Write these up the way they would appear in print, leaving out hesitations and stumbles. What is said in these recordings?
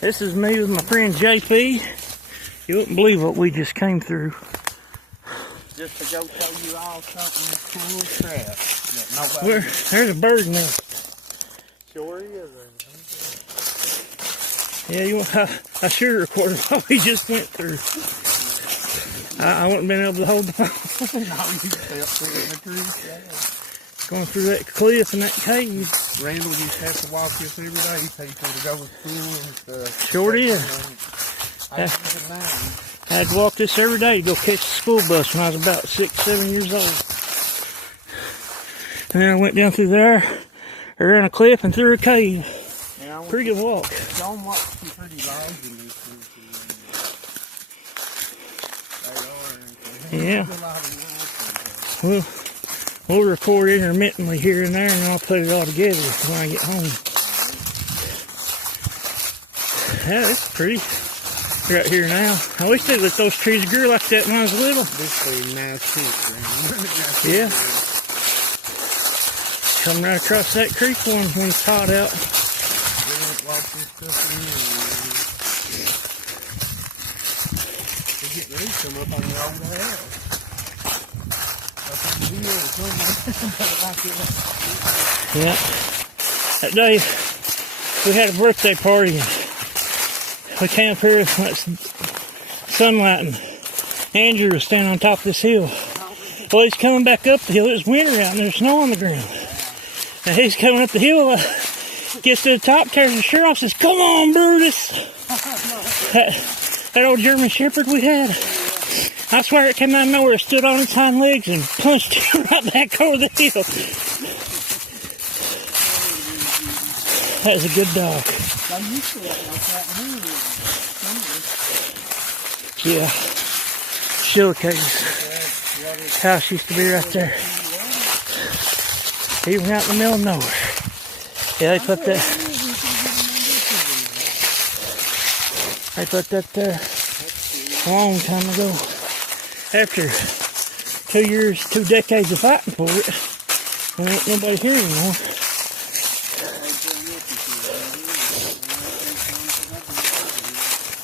This is me with my friend JP. You wouldn't believe what we just came through. Just to go show you all something cool crap that nobody... There's a bird nest. Sure is. Yeah, I should have recorded what we just went through. I wouldn't have been able to hold the phone. No, you fell through in the trees. Going through that cliff and that cave. Randall used to have to walk this every day. People to go to school and stuff. Sure did. I had to walk this every day to go catch the school bus when I was about 6, 7 years old. And then I went down through there, around a cliff and through a cave. Yeah, pretty good walk. John walked some pretty large in this thing. Yeah. We'll record intermittently here and there, and I'll put it all together when I get home. Yeah, it's pretty right here now. I wish they'd let those trees grow like that when I was little. This way now too. Yeah. Come right across that creek one when it's hot out. They get ready to come up on the old house. Yeah. That day, we had a birthday party. And we came up here with sunlight, and Andrew was standing on top of this hill. Well, he's coming back up the hill. It was winter out and there's snow on the ground. And he's coming up the hill, gets to the top, tears his shirt off, says, "Come on, Brutus." That old German Shepherd we had. I swear it came out of nowhere, stood on its hind legs and punched him right back over the hill. That was a good dog. Yeah. Sugar caves. House used to be right there. Even out in the middle of nowhere. Yeah, they put that there a long time ago. After 2 decades of fighting for it, there ain't nobody here anymore.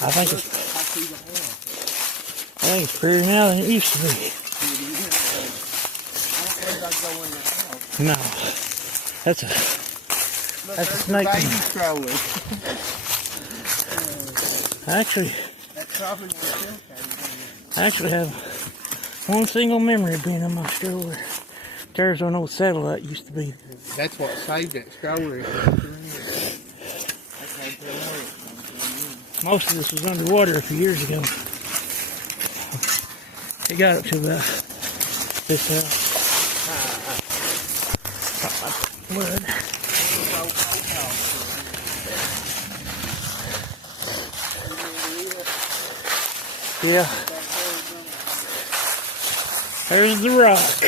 I think it's prettier now than it used to be. No, that's a snake. I actually have one single memory of being in my stroller. There's an old satellite used to be. That's what saved that stroller. Most of this was underwater a few years ago. It got up to about this house. Mud. Yeah. There's the rock.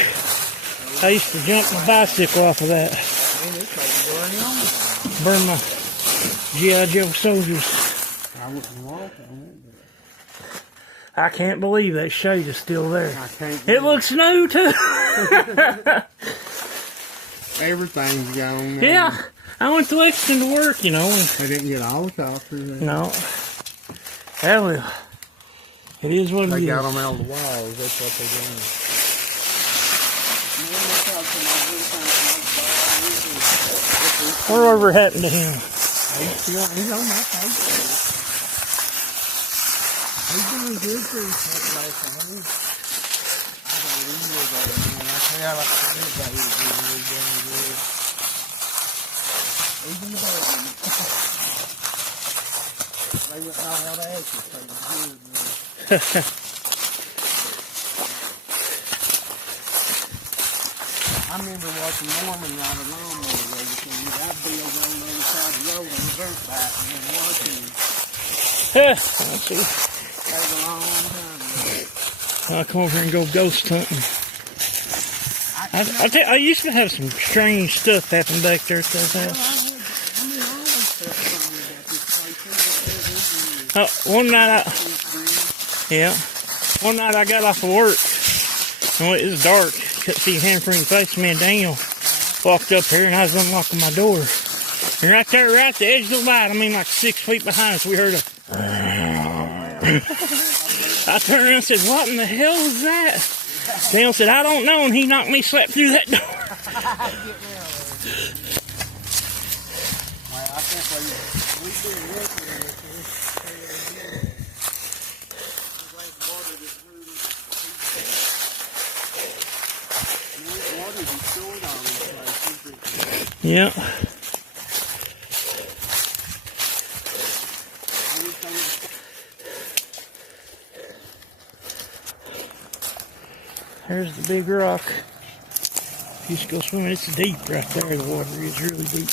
I used to jump my bicycle off of that. Burn my G.I. Joe soldiers. I wouldn't walk on it. I can't believe that shade is still there. I can't. It looks new too. Everything's gone. Yeah. I went to Lexington to work, you know. They didn't get all the top through there. No. That will. It is what it is. They got them out of the walls. That's what they're doing. Whatever happened to him? He's on my Facebook. He's doing good for his last time. I got it in there, man. I tell you, I like to live by here. He's doing good. He's in the bottom. They went all out of action, so it's good, man. I remember watching Norman ride a lawnmower everything. I'd be over on the other side of the road on the dirt bike and watching him. Let's see. That was a long time ago. I'll come over here and go ghost hunting. I used to have some strange stuff happen back there at that house. One night I got off of work. Oh, it was dark. Couldn't see a hand for him face. Me and Daniel walked up here and I was unlocking my door. And right there, right at the edge of the light, I mean like 6 feet behind us, we heard a... I turned around and said, what in the hell was that? Dale said, I don't know, and he knocked me slap through that door. Yeah. There's the big rock. You just go swimming. It's deep right there. The water is really deep.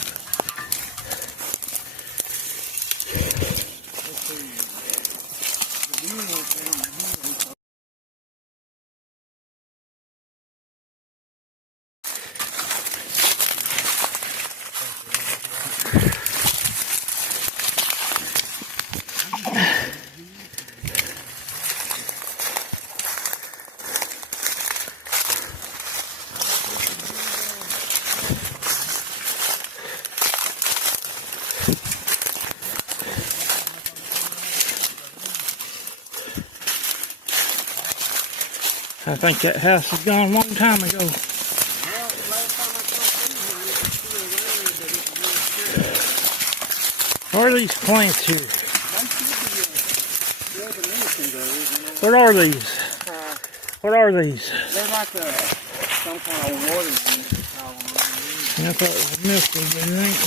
I think that house is gone a long time ago. What are these plants here? What are these? What are these? They're like some kind of water. I thought it was milkweed, I think.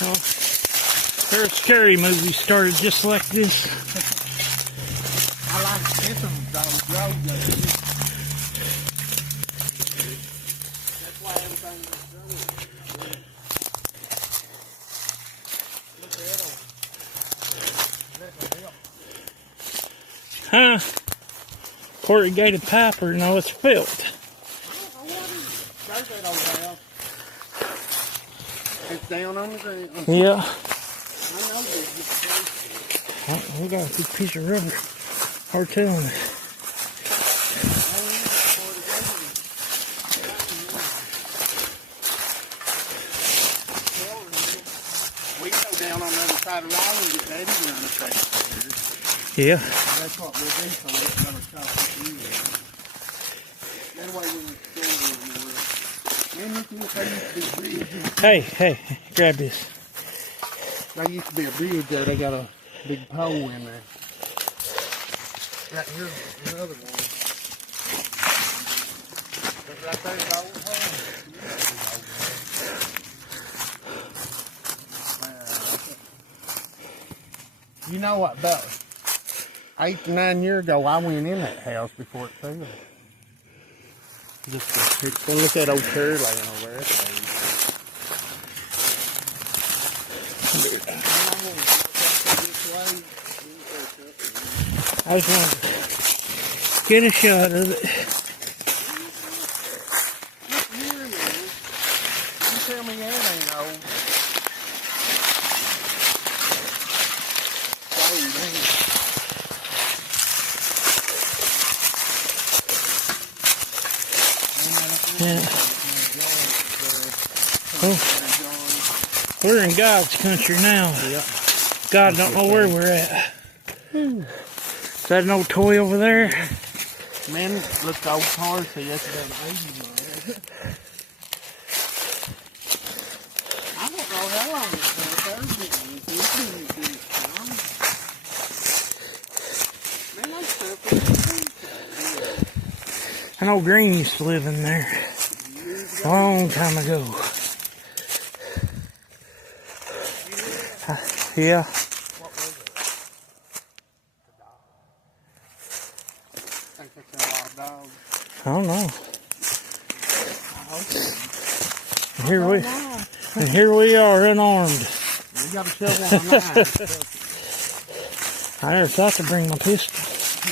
Well, their scary movie started just like this. I like different roads. That's why everything is growing. Look at them. Huh? Corrugated pipe, or no, it's felt. It's down on the ground. Yeah. I know this. We got a big piece of rubber. Hard telling it. We go down on the other side of the island and get Daddy to run a tractor. Yeah. That's what we'll do, so we're going to stop with you. That way we won't go anywhere. Man, look, they used to be big. Hey, grab this. There used to be a bridge there. They got a big pole in there. Right here's another one. Right there's the old home. You know what, about 8 to 9 years ago, I went in that house before it fell. Just to look at old chair laying over there. I just wanted to get a shot of it. You tell me that ain't old. Yeah. Oh, we're in God's country now. Yeah. God don't know where we're at. Is that an old toy over there? Man, look at the old car. See, that's about an 80 one. I don't know how long it's been. Man, that stuff is I know Green used to live in there a long time ago. Yeah. What was it? I think that's a lot of dogs. I don't know. I hope so. And here we are, unarmed. We got a shovel on the line. I never thought to bring my pistol.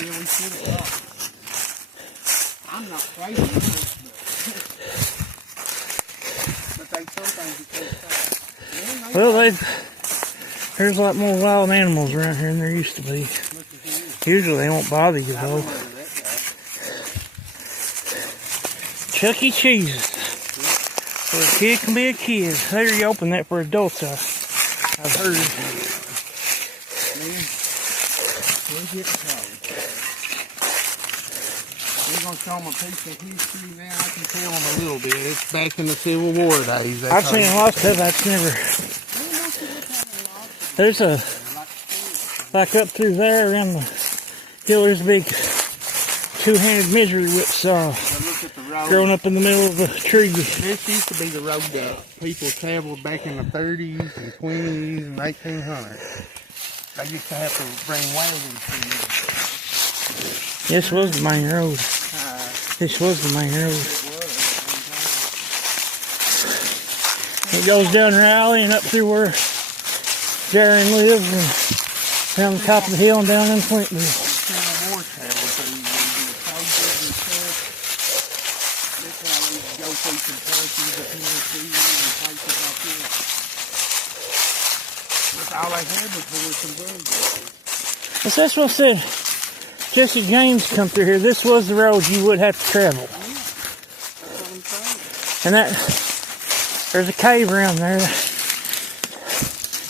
Yeah, we should have got. I'm not crazy with this, but they sometimes you can't stop. Well, There's a lot more wild animals around here than there used to be. Usually they won't bother you though. Chuck E. Cheese's. Where a kid can be a kid. There you open that for adults, I've heard. We're going to show them a piece of history now. I can tell them a little bit. It's back in the Civil War days. I've seen lots of that's never. There's a, like up through there around the hill, there's a big two-handed misery whip growing up in the middle of the tree. This used to be the road that people traveled back in the 30s and 20s and 1800s. They used to have to bring wagons through. This was the main road. This was the main road. It goes down Raleigh and up through where Darren lives and down the top of the hill and down in Flintville. All I had before was some birds. That's what I said. Jesse James come through here. This was the road you would have to travel. Yeah, that's what I'm saying. And that, there's a cave around there.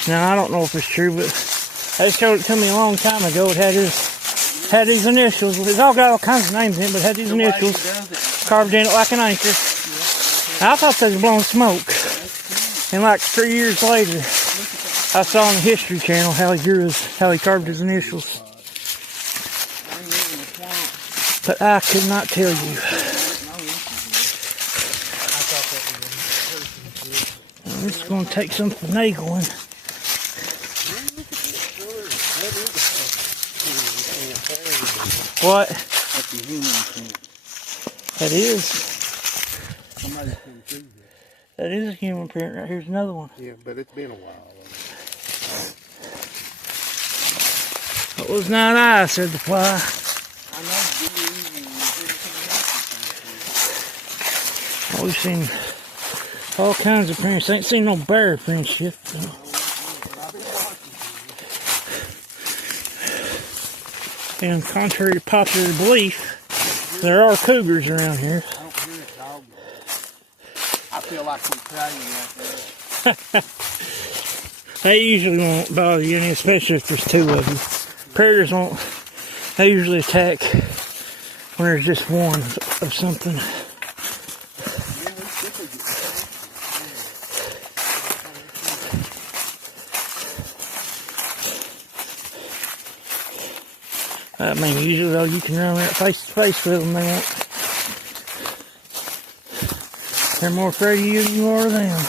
Now I don't know if it's true, but they showed it to me a long time ago. It had these initials. It's all got all kinds of names in it, but it had these initials carved in it like an anchor. I thought they was blowing smoke. And like 3 years later, I saw on the History Channel how he carved his initials. But I could not tell you. I'm just going to take some finagling. What? That's a human print. That is. Somebody's been through that. That is a human print. Right here's another one. Yeah, but it's been a while. It was not I, said the fly. I know. We've seen all kinds of prints. Ain't seen no bear prints yet. Though. And contrary to popular belief, there are cougars around here. I don't hear it, dog. I feel like we're crying out there. They usually won't bother you, especially if there's two of you. Predators won't. They usually attack when there's just one of something. I mean, usually though, you can run right face to face with them. They won't. They're more afraid of you than you are of them.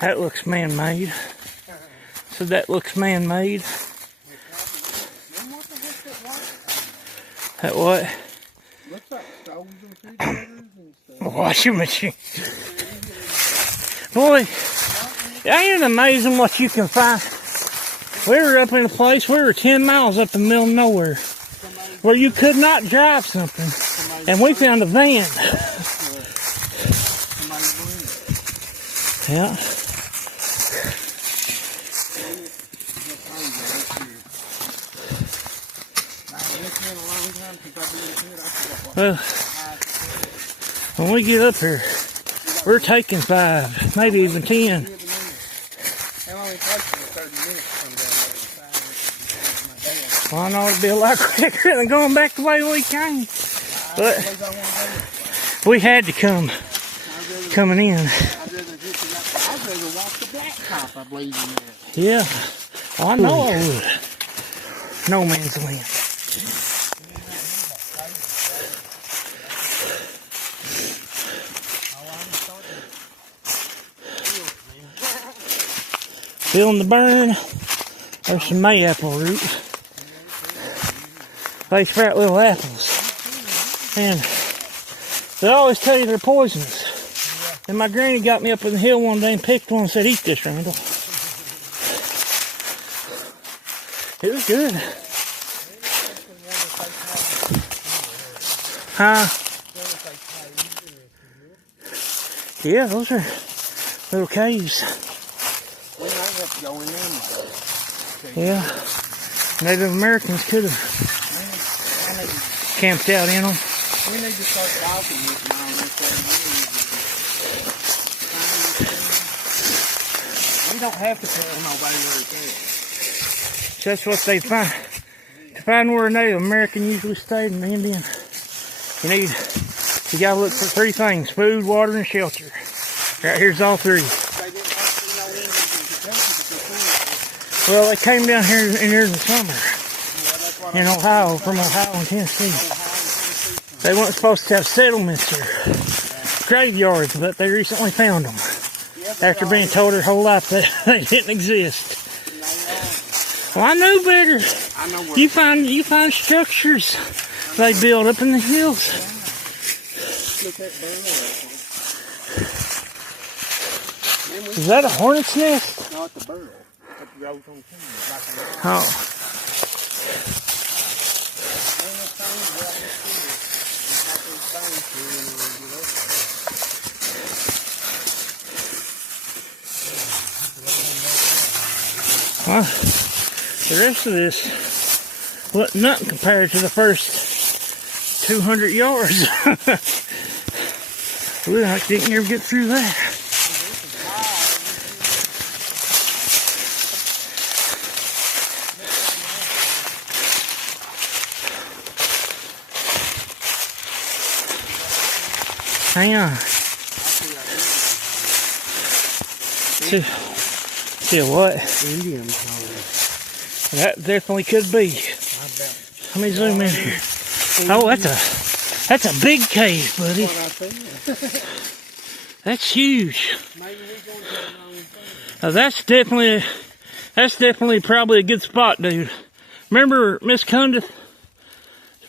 That looks man-made. So that looks man-made. That what? Looks like stoves and refrigerators and stuff. Washing machine. Boy, ain't it amazing what you can find? We were up in a place, we were 10 miles up in the middle of nowhere, where you could not drive something, and we found a van. Yeah. Well, when we get up here, we're taking 5, maybe even 10. Well, I know it'd be a lot quicker than going back the way we came. But we had to come coming in. I'd rather walk the blacktop, I believe in that. Yeah. Oh, I know I would. No man's land. Feeling the burn. There's some mayapple roots. They sprout little apples. And they always tell you they're poisonous. And my granny got me up in the hill one day and picked one and said, "Eat this, Randall." It was good. Huh? Yeah, those are little caves. We might have to go in them. Yeah. Native Americans could have camped out in them. We need to start documenting all this. We don't have to tell nobody where it's at. That's what they find. To find where a Native American usually stayed in Indian, you gotta look for three things: food, water, and shelter. Right here's all three. Well, they came down here in the summer in Ohio, from Ohio and Tennessee. They weren't supposed to have settlements or graveyards, but they recently found them after being told their whole life that they didn't exist. Well, I know better. You find structures they build up in the hills. Is that a hornet's nest? No, it's a burrow. It grows on trees. Oh. Well, the rest of this wasn't nothing compared to the first 200 yards. We didn't ever get through that. Hang on. See what? Indian. That definitely could be. Let me zoom in here. Oh, that's a big cave, buddy. That's huge. That's definitely probably a good spot, dude. Remember Miss Cundith?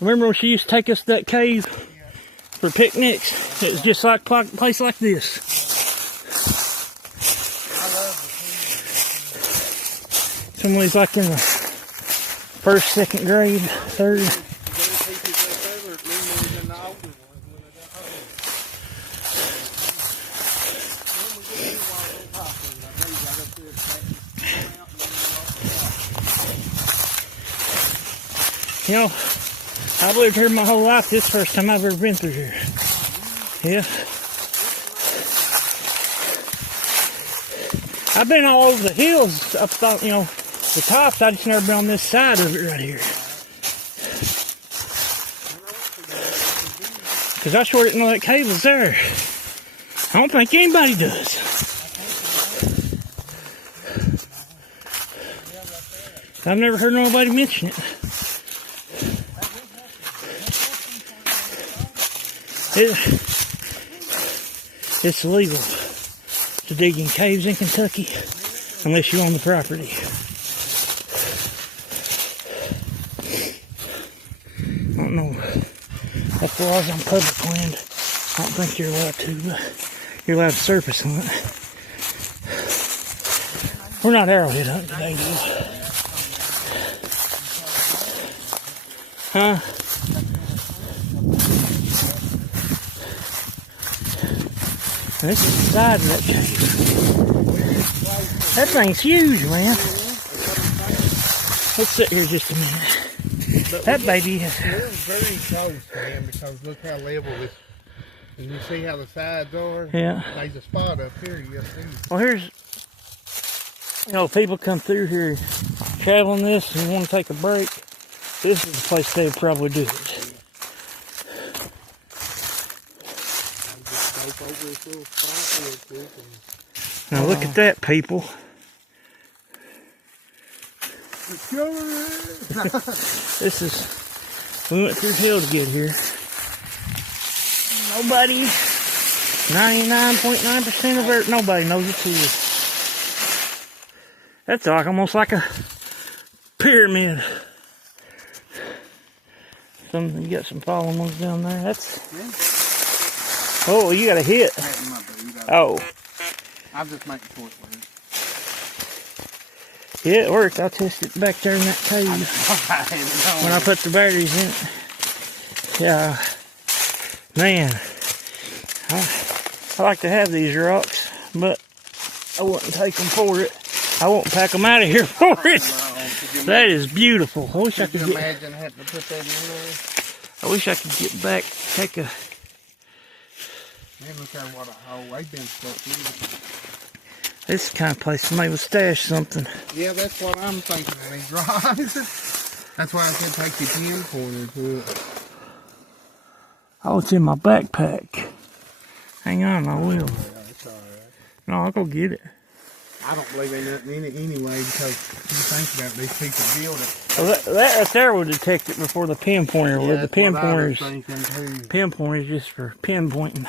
Remember when she used to take us to that cave for picnics? It was just like a place like this. Somebody's like in the first, second grade, third. You know, I've lived here my whole life. This is the first time I've ever been through here. Yeah. I've been all over the hills, up the tops. I just never been on this side of it right here. Because I sure didn't know that cave was there. I don't think anybody does. I've never heard nobody mention it. It's illegal to dig in caves in Kentucky unless you own the property. I don't know. That's laws on public land. I don't think you're allowed to, but you're allowed to surface hunt. We're not arrowhead hunting today, though. Huh? This is the side of that cave. That thing's huge, man. Let's sit here just a minute. That baby is... We're very close, man, because look how level this... And you see how the sides are? Yeah. There's a spot up here you see. Well, here's... people come through here traveling this and want to take a break. This is the place they would probably do it. Now look at that, people. This is... We went through hell to get here. Nobody... 99.9% of Earth, nobody knows it's here. That's like almost like a pyramid. You got some fallen ones down there. That's... Oh, you got a hit. Oh. I'll just make it work. Yeah, it worked. I tested it back there in that cave when I put the batteries in it. Yeah. Man. I like to have these rocks, but I wouldn't take them for it. I won't pack them out of here for it. That is beautiful. I wish I could imagine having to put that in there? I wish I could get back, take a... Man, look at what a hole they've been stuck in. This is the kind of place somebody would stash something. Yeah, that's what I'm thinking of these rocks. That's why I said take your 10 pointer to it. Oh, it's in my backpack. Hang on, I will. Yeah, it's alright. No, I'll go get it. I don't believe in nothing in it anyway, because you think about it, these people build it. Well, that right there would detect it before the pinpointer would. The pinpointer's is just for pinpointing.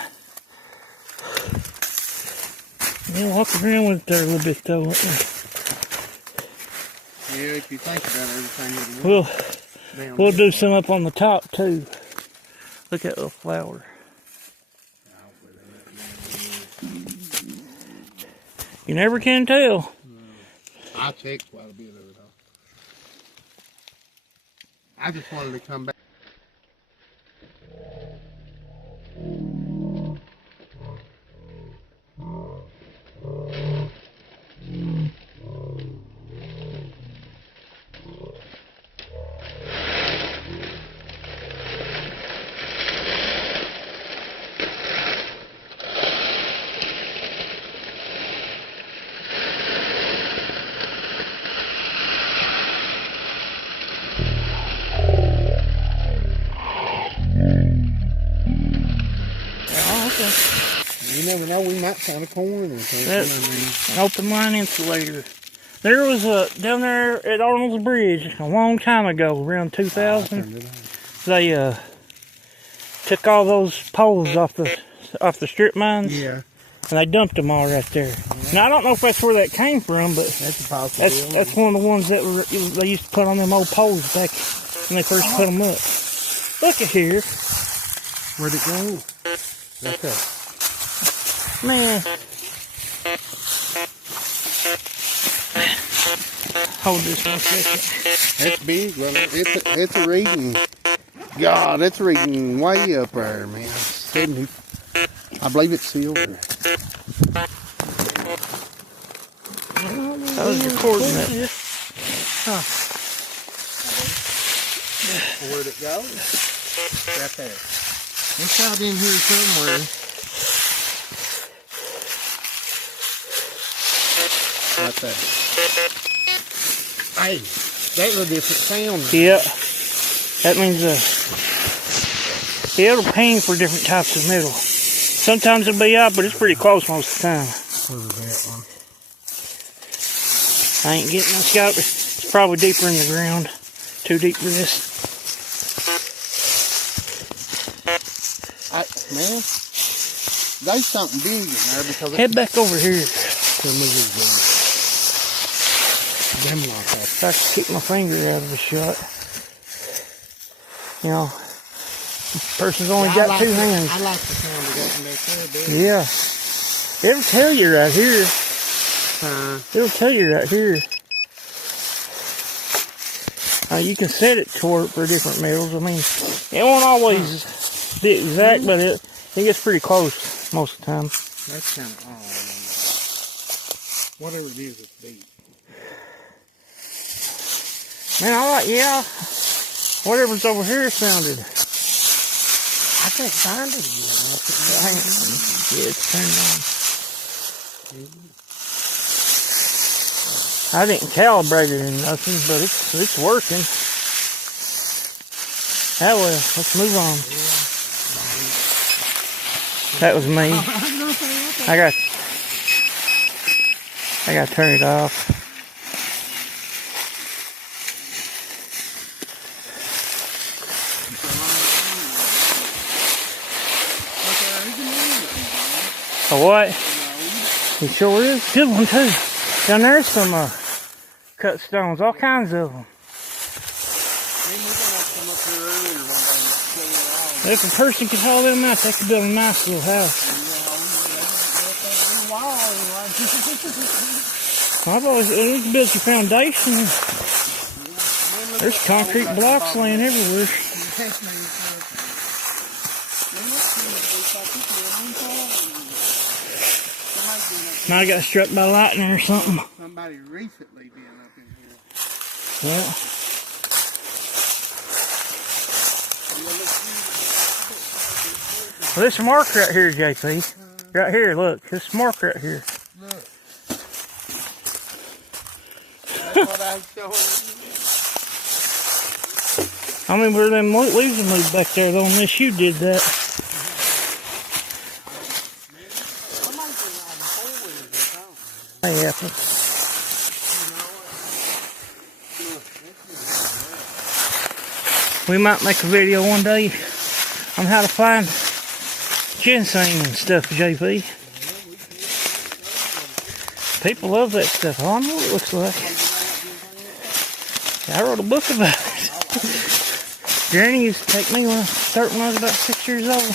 Yeah, walk around with it there a little bit though. Yeah, if you think about everything, we'll do some up on the top too. Look at the flower. You never can tell. I checked quite a bit of it though. I just wanted to come back. You never know, we might find a corn or something. That's an open line insulator. There was a, down there at Arnold's Bridge a long time ago, around 2000. They took all those poles off the strip mines. Yeah. And they dumped them all right there. Yeah. Now I don't know if that's where that came from, but that's a possibility. That's one of the ones that they used to put on them old poles back when they first put them up. Look at here. Where'd it go? Right there. Man. Hold this 1 second. That's big, well, it's a reading. God, that's reading way up there, man. 70. I believe it's silver. I was recording it. Huh. Where'd it go? Right there. It's out in here somewhere. Right there. Hey, that's a different sound. Yeah. That means it'll ping for different types of metal. Sometimes it'll be out, but it's pretty close most of the time. Where's that one? I ain't getting it. It's probably deeper in the ground. Too deep for this. Man, there's something big in there because head back over here. Them like that. If I could keep my finger out of the shot. You know, this person's only got 2 hands. I like the sound of that in there too, yeah. It'll tell you right here. It'll tell you right here. You can set it for different metals. I mean, it won't always be exact, but it gets pretty close most of the time. That's kind of odd. Whatever it is, it's deep. Man, whatever's over here sounded. I can't find it again. Yeah, it's turned on. I didn't calibrate it or nothing, but it's working. Ah, well, let's move on. That was me. I got to turn it off. A what? It sure is. Good one too. Down there's some cut stones, all kinds of them. If a person could haul them out, they could build a nice little house. I've always built your foundation. There's concrete blocks laying everywhere. Might have got struck by lightning or something. Somebody recently been up in here. Yeah. Well, this mark right here, JP. Right here, look. This mark right here. Look. That's what I was showing you. I remember them leaves moved back there though, unless you did that. May happen. We might make a video one day on how to find ginseng and stuff, JP. People love that stuff. I don't know what it looks like. I wrote a book about it. Granny used to take me when I was about 6 years old.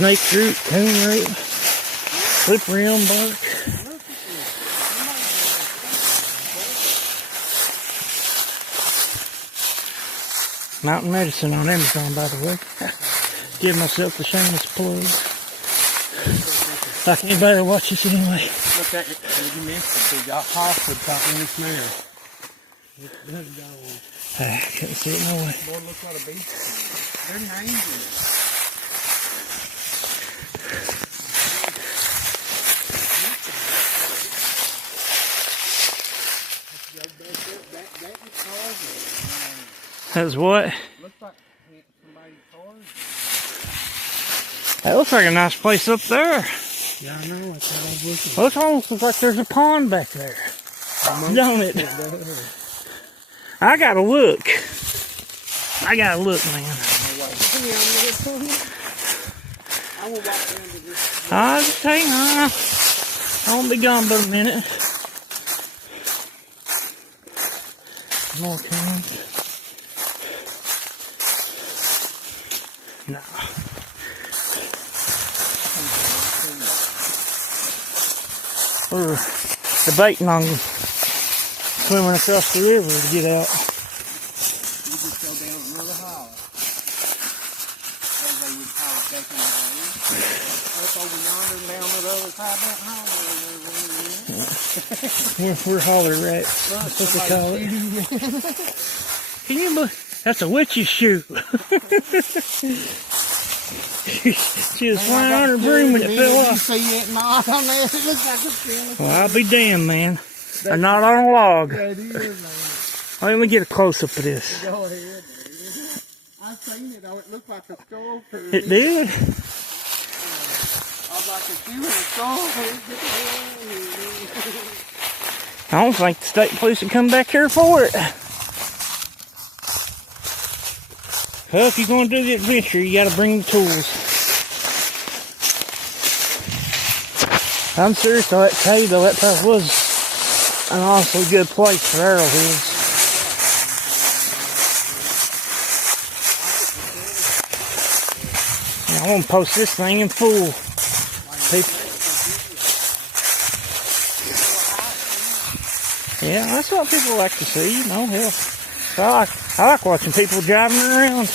Snake root, coon root, slippery elm bark. Mountain medicine on Amazon, by the way. Give myself the shameless plug. Like anybody that watches anyway. Look at it. You missed it. Got Hofwood top in this mirror. I couldn't see it no way. Boy, look what a beast. They're names. That's what? Looks like somebody's cars. That looks like a nice place up there. Yeah, I know. That's what I was looking Well, it almost looks like there's a pond back there. Don't it? I gotta look. I gotta look, man. I'll just hang on. I won't be gone but a minute. More cans. No. We're debating on swimming across the river to get out. You just go down another holler. As they would call it back in the day. Up over yonder and down the other side of that holler. We're holler rats. That's what they call it. Can you believe? That's a witch's shoe. She was flying on her broom and it fell off. You see that knot on there? It looks like a skeleton. Well, I'll be damned, man. A knot on a log. That is, man. Let me get a close-up of this. Go ahead. I seen it. Oh, it looked like a skull. It did. I was like a shoe and a skull. I don't think the state police would come back here for it. Well, if you're going to do the adventure, you got to bring the tools. I'm serious though, that cave though, that probably was an honestly good place for arrowheads. I want to post this thing in full. People. Yeah, that's what people like to see, you know, hell. I like watching people driving around.